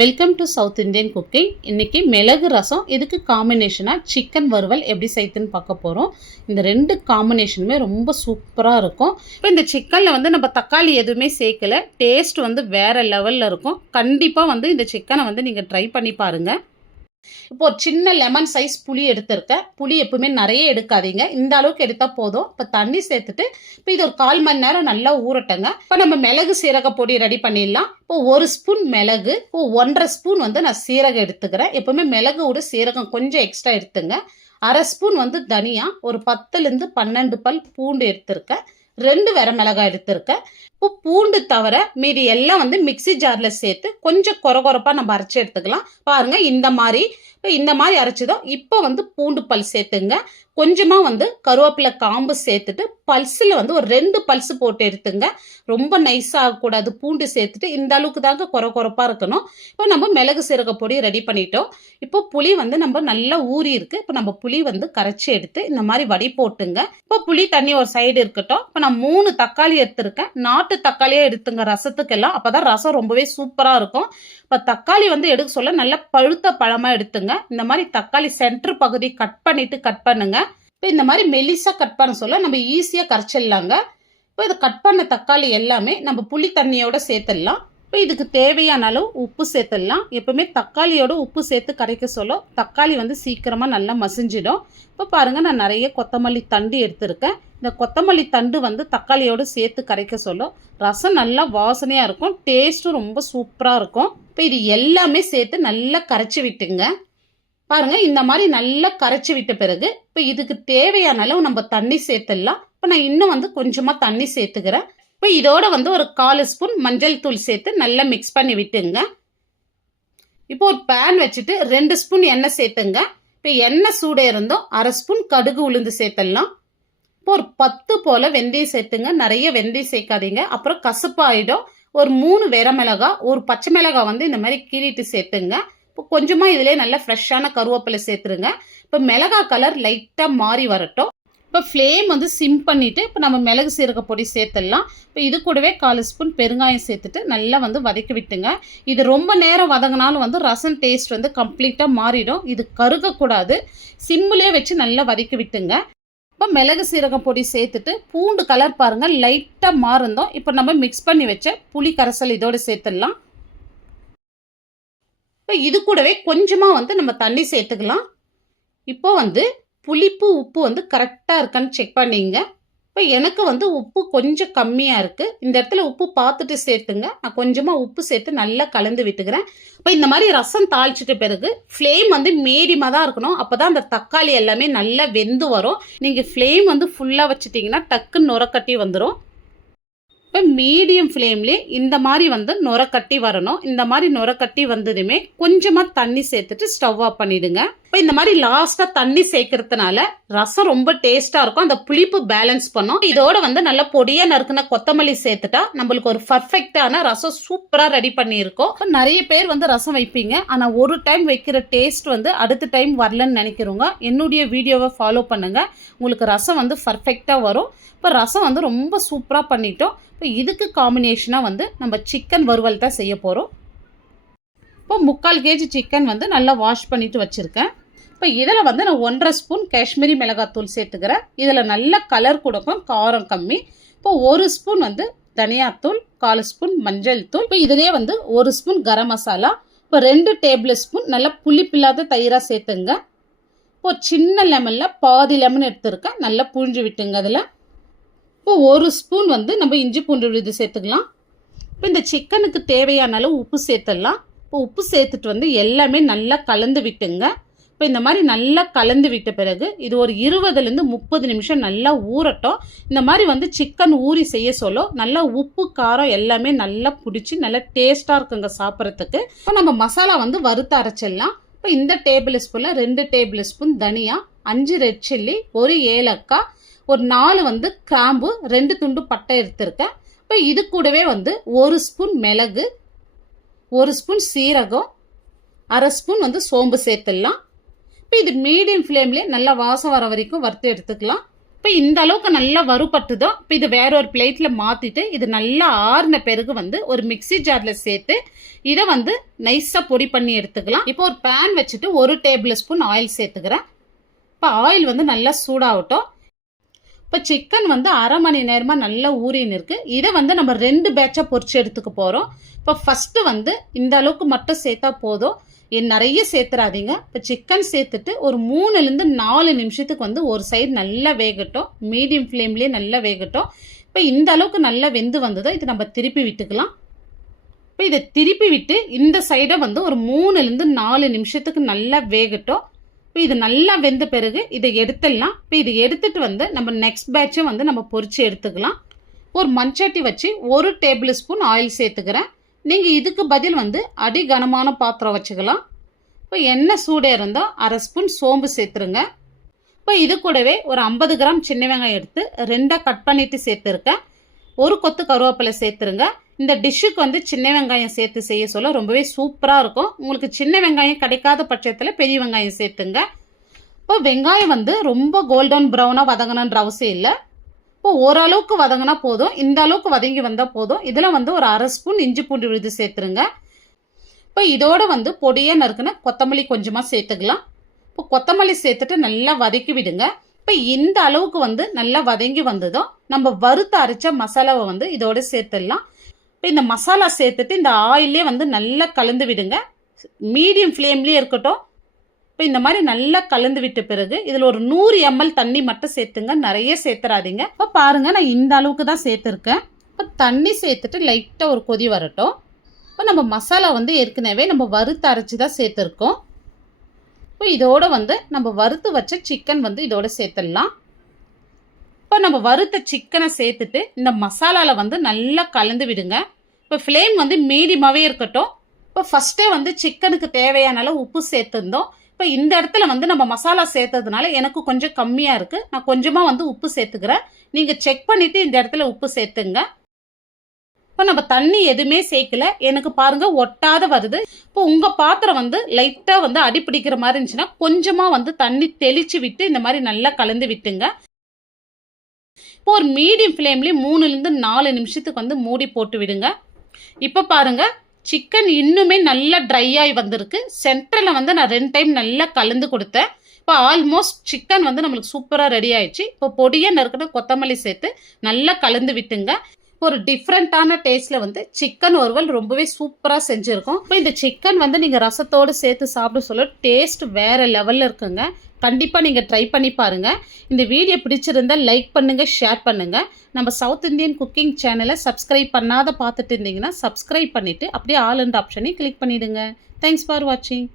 Welcome to south Indian cooking. இன்றைக்கி மிளகு ரசம் இதுக்கு காம்பினேஷனாக சிக்கன் வறுவல் எப்படி செய்யுதுன்னு பார்க்க போகிறோம். இந்த ரெண்டு காம்பினேஷனுமே ரொம்ப சூப்பராக இருக்கும். இப்போ இந்த சிக்கனில் வந்து நம்ம தக்காளி எதுவுமே சேர்க்கலை, டேஸ்ட் வந்து வேறு லெவலில் இருக்கும். கண்டிப்பாக இந்த சிக்கனை நீங்கள் ட்ரை பண்ணி பாருங்கள். இப்போ ஒரு சின்ன லெமன் சைஸ் புளி எடுத்திருக்கேன். புளி எப்பவுமே நிறைய எடுக்காதீங்க, இந்த அளவுக்கு எடுத்தால் போதும். இப்போ தண்ணி சேர்த்துட்டு இப்போ இது ஒரு 1/4 மணி நேரம் நல்லா ஊறட்டுங்க. இப்போ நம்ம மிளகு சீரக பொடி ரெடி பண்ணிடலாம். இப்போ 1 ஸ்பூன் மிளகு, இப்போ 1.5 ஸ்பூன் நான் சீரகம் எடுத்துக்கிறேன். எப்பவுமே மிளகோட சீரகம் கொஞ்சம் எக்ஸ்ட்ரா எடுத்துங்க. 1/2 ஸ்பூன் தனியா, ஒரு 10லேருந்து 12 பல் பூண்டு எடுத்திருக்கேன். 2 வரமிளகாய் எடுத்திருக்கேன். இப்போ பூண்டு தவிர மீதி எல்லாம் மிக்சி ஜாரில் சேர்த்து கொஞ்சம் கொரகொரப்பாக நம்ம அரைச்சி எடுத்துக்கலாம். பாருங்க இந்த மாதிரி அரைச்சதும் இப்போ பூண்டு பல் சேர்த்துங்க. கொஞ்சமாக கருவேப்பிலை காம்பு சேர்த்துட்டு பல்ஸில் ஒரு 2 பல்ஸ் போட்டு எடுத்துங்க. ரொம்ப நைஸாக ஆகக்கூடாது. பூண்டு சேர்த்துட்டு இந்த அளவுக்கு தாங்க கொரகொரப்பாக இருக்கணும். இப்போ நம்ம மிளகு சீரக பொடி ரெடி பண்ணிட்டோம். இப்போ புளி நம்ம நல்லா ஊறி இருக்கு. இப்போ நம்ம புளி கரைச்சி எடுத்து இந்த மாதிரி வடி போட்டுங்க. இப்போ புளி தண்ணி ஒரு சைடு இருக்கட்டும். இப்போ நான் 3 தக்காளி எடுத்திருக்கேன். நாட்டு தக்காளியே எடுத்துங்க ரசத்துக்கெல்லாம், அப்போதான் ரசம் ரொம்பவே சூப்பராக இருக்கும். இப்போ தக்காளி எடுக்க சொல்ல நல்லா பழுத்த பழமாக எடுத்துங்க. இந்த மாதிரி தக்காளி சென்டர் பகுதி கட் பண்ணுங்க. இப்போ இந்த மாதிரி மெலிசா கட் பண்ண சொல்ல நம்ம ஈஸியாக கரைச்சிடலாங்க. இப்போ இதை கட் பண்ண தக்காளி எல்லாமே நம்ம புளி தண்ணியோட சேர்த்துடலாம். இப்போ இதுக்கு தேவையான அளவு உப்பு சேர்த்துடலாம். எப்பவுமே தக்காளியோட உப்பு சேர்த்து கரைக்க சொல்ல தக்காளி சீக்கிரமாக நல்லா மசிஞ்சிடும். இப்போ பாருங்கள், நான் நிறைய கொத்தமல்லி தண்டு எடுத்திருக்கேன். இந்த கொத்தமல்லி தண்டு தக்காளியோடு சேர்த்து கரைக்க சொல்ல ரசம் நல்லா வாசனையாக இருக்கும், டேஸ்ட்டும் ரொம்ப சூப்பராக இருக்கும். இப்போ இது எல்லாமே சேர்த்து நல்லா கரைச்சி விட்டுங்க. பாருங்க, இந்த மாதிரி நல்லா கரைச்சி விட்ட பிறகு இப்போ இதுக்கு தேவையான அளவு நம்ம தண்ணி சேர்த்துடலாம். இப்போ நான் இன்னும் கொஞ்சமாக தண்ணி சேர்த்துக்கிறேன். இப்போ இதோட ஒரு 1/4 ஸ்பூன் மஞ்சள் தூள் சேர்த்து நல்லா மிக்ஸ் பண்ணி விட்டுங்க. இப்போ ஒரு பேன் வச்சுட்டு 2 ஸ்பூன் எண்ணெய் சேர்த்துங்க. இப்போ எண்ணெய் சூடே இருந்தோம் 1/2 ஸ்பூன் கடுகு உளுந்து சேர்த்துடலாம். இப்போ ஒரு 10 போல வெந்தயம் சேர்த்துங்க. நிறைய வெந்தயம் சேர்க்காதீங்க, அப்புறம் கசப்பு ஆயிடும். ஒரு 3 வரமிளகாய், ஒரு பச்சை மிளகாய் இந்த மாதிரி கீறிட்டு சேர்த்துங்க. இப்போ கொஞ்சமாக இதிலே நல்லா ஃப்ரெஷ்ஷான கருவேப்பிலை சேர்த்துருங்க. இப்போ மிளகாய் கலர் லைட்டாக மாறி வரட்டும். இப்போ ஃப்ளேம் சிம் பண்ணிவிட்டு இப்போ நம்ம மிளகு சீரக பொடி சேர்த்துடலாம். இப்போ இது கூடவே 1/4 ஸ்பூன் பெருங்காயம் சேர்த்துட்டு நல்லா வதக்கி விட்டுங்க. இது ரொம்ப நேரம் வதங்கினாலும் ரசம் டேஸ்ட் கம்ப்ளீட்டாக மாறிடும். இது கருகக்கூடாது, சிம்மிலே வச்சு நல்லா வதக்கி விட்டுங்க. இப்போ மிளகு சீரகம் பொடி சேர்த்துட்டு பூண்டு கலர் பாருங்கள் லைட்டாக மாறுந்தோம். இப்போ நம்ம மிக்ஸ் பண்ணி வச்ச புளி கரைசல் இதோடு சேர்த்துடலாம். இப்போ இது கூடவே கொஞ்சமாக நம்ம தண்ணி சேர்த்துக்கலாம். இப்போ புளிப்பு உப்பு கரெக்டாக இருக்கான்னு செக் பண்ணிங்க. இப்போ எனக்கு உப்பு கொஞ்சம் கம்மியாக இருக்குது. இந்த இடத்துல உப்பு பார்த்துட்டு சேர்த்துங்க. நான் கொஞ்சமாக உப்பு சேர்த்து நல்லா கலந்து விட்டுக்கிறேன். இப்போ இந்த மாதிரி ரசம் தாளிச்சிட்ட பிறகு ஃப்ளேம் மீடியமாக தான் இருக்கணும். அப்போ தான் அந்த தக்காளி எல்லாமே நல்லா வெந்து வரும். நீங்கள் ஃப்ளேம் ஃபுல்லாக வச்சுட்டிங்கன்னா டக்குன்னு நுரக்கட்டி வந்துடும். இப்போ மீடியம் ஃப்ளேம்லேயே இந்த மாதிரி நுரக்கட்டி வரணும். இந்த மாதிரி நுரக்கட்டி வந்ததுமே கொஞ்சமாக தண்ணி சேர்த்துட்டு ஸ்டவ் ஆஃப் பண்ணிவிடுங்க. இப்போ இந்த மாதிரி லாஸ்ட்டாக தண்ணி சேர்க்கறதுனால ரசம் ரொம்ப டேஸ்ட்டாக இருக்கும். அந்த புளிப்பு பேலன்ஸ் பண்ணும். இதோட நல்லா பொடியாக நறுக்குன கொத்தமல்லி சேர்த்துட்டா நம்மளுக்கு ஒரு பர்ஃபெக்டான ரசம் சூப்பராக ரெடி பண்ணியிருக்கோம். நிறைய பேர் ரசம் வைப்பீங்க, ஆனால் ஒரு டைம் வைக்கிற டேஸ்ட் அடுத்த டைம் வரலன்னு நினைக்கிறவங்க என்னுடைய வீடியோவை ஃபாலோ பண்ணுங்கள். உங்களுக்கு ரசம் பர்ஃபெக்டாக வரும். இப்போ ரசம் ரொம்ப சூப்பராக பண்ணிட்டோம். இப்போ இதுக்கு காம்பினேஷனாக நம்ம சிக்கன் வறுவல் தான் செய்ய போகிறோம். இப்போ 3/4 kg சிக்கன் நல்லா வாஷ் பண்ணிவிட்டு வச்சுருக்கேன். இப்போ இதில் நான் 1.5 ஸ்பூன் காஷ்மீரி மிளகாத்தூள் சேர்த்துக்கிறேன். இதில் நல்ல கலர் கொடுக்கும், காரம் கம்மி. இப்போ 1 ஸ்பூன் தனியாத்தூள், 1/4 ஸ்பூன் மஞ்சள் தூள். இப்போ இதிலே 1 ஸ்பூன் கரம் மசாலா. இப்போ 2 டேபிள் ஸ்பூன் நல்லா புளிப்பில்லாத தயிராக சேர்த்துங்க. இப்போ சின்ன லெமனில் பாதி லெமன் எடுத்துருக்கேன், நல்லா புழிஞ்சு விட்டுங்க. அதில் இப்போ 1 ஸ்பூன் நம்ம இஞ்சி பூண்டு விழுது சேர்த்துக்கலாம். இப்போ இந்த சிக்கனுக்கு தேவையான அளவு உப்பு சேர்த்துடலாம். இப்போ உப்பு சேர்த்துட்டு எல்லாமே நல்லா கலந்து விட்டுங்க. இப்போ இந்த மாதிரி நல்லா கலந்து விட்ட பிறகு இது ஒரு 20லேருந்து 30 நிமிஷம் நல்லா ஊறட்டும். இந்த மாதிரி சிக்கன் ஊறி செய்ய சொல்ல நல்லா உப்பு காரம் எல்லாமே நல்லா பிடிச்சி நல்லா டேஸ்ட்டாக இருக்குங்க சாப்பிட்றதுக்கு. இப்போ நம்ம மசாலா வறுத்து அரைச்சிடலாம். இப்போ இந்த டேபிள் ஸ்பூனில் 2 டேபிள் ஸ்பூன் தனியா, 5 ரெட் சில்லி, 1 ஏலக்காய், ஒரு 4 கிராம்பு, 2 துண்டு பட்டை எடுத்திருக்கேன். இப்போ இது கூடவே 1 ஸ்பூன் மிளகு, 1 ஸ்பூன் சீரகம், 1/2 ஸ்பூன் சோம்பு சேர்த்துடலாம். இப்போ இது மீடியம் ஃப்ளேம்லேயே நல்லா வாசம் வர வரைக்கும் வறுத்து எடுத்துக்கலாம். இப்போ இந்த அளவுக்கு நல்லா வறுபட்டுதோ இப்போ இது வேற ஒரு பிளேட்டில் மாற்றிட்டு இது நல்லா ஆறின பிறகு வந்து ஒரு மிக்சி ஜாரில் சேர்த்து இதை வந்து நைஸாக பொடி பண்ணி எடுத்துக்கலாம். இப்போ ஒரு பேன் வச்சுட்டு 1 டேபிள் ஸ்பூன் ஆயில் சேர்த்துக்கிறேன். இப்போ ஆயில் வந்து நல்லா சூடாகட்டும். இப்போ சிக்கன் வந்து அரை மணி நேரமாக நல்லா ஊறின்னு இருக்குது. இதை வந்து நம்ம 2 பேட்சாக பொரிச்சு எடுத்துக்க போகிறோம். இப்போ ஃபஸ்ட்டு வந்து இந்த அளவுக்கு மட்டும் சேர்த்தா போதும், நிறைய சேர்த்துறாதீங்க. இப்போ சிக்கன் சேர்த்துட்டு ஒரு 3லேருந்து 4 நிமிஷத்துக்கு வந்து ஒரு சைடு நல்லா வேகட்டும், மீடியம் ஃப்ளேம்லேயே நல்லா வேகட்டும். இப்போ இந்த அளவுக்கு நல்லா வெந்து வந்ததோ இது நம்ம திருப்பி விட்டுக்கலாம். இப்போ இதை திருப்பி விட்டு இந்த சைடை வந்து ஒரு 3லேருந்து 4 நிமிஷத்துக்கு நல்லா வேகட்டும். இப்போ இது நல்லா வெந்த பிறகு இதை எடுத்துடலாம். இப்போ இதை எடுத்துட்டு வந்து நம்ம நெக்ஸ்ட் பேட்சும் வந்து நம்ம பொரிச்சு எடுத்துக்கலாம். ஒரு மண்சட்டி வச்சு 1 டேபிள் ஸ்பூன் ஆயில் சேர்த்துக்கிறேன். நீங்கள் இதுக்கு பதில் வந்து அடி கனமான பாத்திரம் வச்சுக்கலாம். இப்போ எண்ணெய் சூடே இருந்தால் 1/2 ஸ்பூன் சோம்பு சேர்த்துருங்க. இப்போ இது கூடவே ஒரு 50 கிராம் சின்ன வெங்காயம் எடுத்து 2ஆக கட் பண்ணிட்டு சேர்த்துருக்கேன். ஒரு கொத்து கருவேப்பிலை சேர்த்துருங்க. இந்த டிஷ்ஷுக்கு வந்து சின்ன வெங்காயம் சேர்த்து செய்ய சொல்ல ரொம்பவே சூப்பராக இருக்கும். உங்களுக்கு சின்ன வெங்காயம் கிடைக்காத பட்சத்தில் பெரிய வெங்காயம் சேர்த்துங்க. இப்போ வெங்காயம் வந்து ரொம்ப கோல்டன் ப்ரௌனாக வதங்கணுன்ற அவசியம் இல்லை. இப்போ ஓரளவுக்கு வதங்கினா போதும், இந்த அளவுக்கு வதங்கி வந்தால் போதும். இதில் வந்து ஒரு 1/2 ஸ்பூன் இஞ்சி பூண்டு விழுது சேர்த்துருங்க. இப்போ இதோட வந்து பொடியாக நறுக்குன்னு கொத்தமல்லி கொஞ்சமாக சேர்த்துக்கலாம். இப்போ கொத்தமல்லி சேர்த்துட்டு நல்லா வதக்கி விடுங்க. இப்போ இந்த அளவுக்கு வந்து நல்லா வதங்கி வந்ததும் நம்ம வறுத்து அரைச்ச மசாலாவை வந்து இதோட சேர்த்துடலாம். இப்போ இந்த மசாலா சேர்த்துட்டு இந்த ஆயிலே வந்து நல்லா கலந்து விடுங்க. மீடியம் ஃப்ளேம்லேயே இருக்கட்டும். இப்போ இந்த மாதிரி நல்லா கலந்து விட்ட பிறகு இதில் ஒரு 100 ml தண்ணி மட்டும் சேர்த்துங்க, நிறைய சேர்த்துறாதீங்க. இப்போ பாருங்கள், நான் இந்த அளவுக்கு தான் சேர்த்துருக்கேன். இப்போ தண்ணி சேர்த்துட்டு லைட்டாக ஒரு கொதி வரட்டும். இப்போ நம்ம மசாலா வந்து ஏற்கனவே நம்ம வறுத்து அரைச்சி தான் சேர்த்துருக்கோம். இப்போ இதோட வந்து நம்ம வறுத்து வச்ச சிக்கன் வந்து இதோட சேர்த்துடலாம். இப்போ நம்ம வறுத்த சிக்கனை சேர்த்துட்டு இந்த மசாலாவில் வந்து நல்லா கலந்து விடுங்க. இப்போ ஃப்ளேம் வந்து மீடியமாகவே இருக்கட்டும். இப்போ ஃபஸ்ட்டே வந்து சிக்கனுக்கு தேவையான அளவு உப்பு சேர்த்துருந்தோம். இப்போ இந்த இடத்துல வந்து நம்ம மசாலா சேர்த்ததுனால எனக்கு கொஞ்சம் கம்மியாக இருக்குது. நான் கொஞ்சமாக வந்து உப்பு சேர்த்துக்கிறேன். நீங்கள் செக் பண்ணிவிட்டு இந்த இடத்துல உப்பு சேர்த்துங்க. இப்போ நம்ம தண்ணி எதுவுமே சேர்க்கல, எனக்கு பாருங்கள் ஒட்டாத வருது. இப்போ உங்கள் பாத்திரம் வந்து லைட்டாக வந்து அடிப்பிடிக்கிற மாதிரி இருந்துச்சுன்னா கொஞ்சமாக வந்து தண்ணி தெளித்து விட்டு இந்த மாதிரி நல்லா கலந்து விட்டுங்க. இப்போ ஒரு மீடியம் ஃப்ளேம்லேயே 3லேருந்து 4 நிமிஷத்துக்கு வந்து மூடி போட்டு விடுங்க. இப்போ பாருங்கள், சிக்கன் இன்னுமே நல்லா ட்ரை ஆகி வந்திருக்கு. சென்டரில் வந்து நான் 2 டைம் நல்லா கலந்து கொடுத்தேன். இப்போ ஆல்மோஸ்ட் சிக்கன் வந்து நம்மளுக்கு சூப்பராக ரெடி ஆயிடுச்சு. இப்போ பொடியாக நறுக்கிற கொத்தமல்லி சேர்த்து நல்லா கலந்து விட்டுங்க. ஒரு டிஃப்ரெண்ட்டான டேஸ்ட்டில் வந்து சிக்கன் வறுவல் ரொம்பவே சூப்பராக செஞ்சுருக்கோம். இப்போ இந்த சிக்கன் வந்து நீங்கள் ரசத்தோடு சேர்த்து சாப்பிட சொல்ல டேஸ்ட் வேறு லெவலில் இருக்குங்க. கண்டிப்பாக நீங்கள் ட்ரை பண்ணி பாருங்கள். இந்த வீடியோ பிடிச்சிருந்தால் லைக் பண்ணுங்கள், ஷேர் பண்ணுங்கள். நம்ம சவுத் இந்தியன் குக்கிங் சேனலை சப்ஸ்கிரைப் பண்ணாத பார்த்துட்டு இருந்தீங்கன்னா சப்ஸ்கிரைப் பண்ணிவிட்டு அப்படியே ஆல் அண்ட் ஆப்ஷனையும் கிளிக் பண்ணிவிடுங்க. தேங்க்ஸ் ஃபார் வாட்சிங்.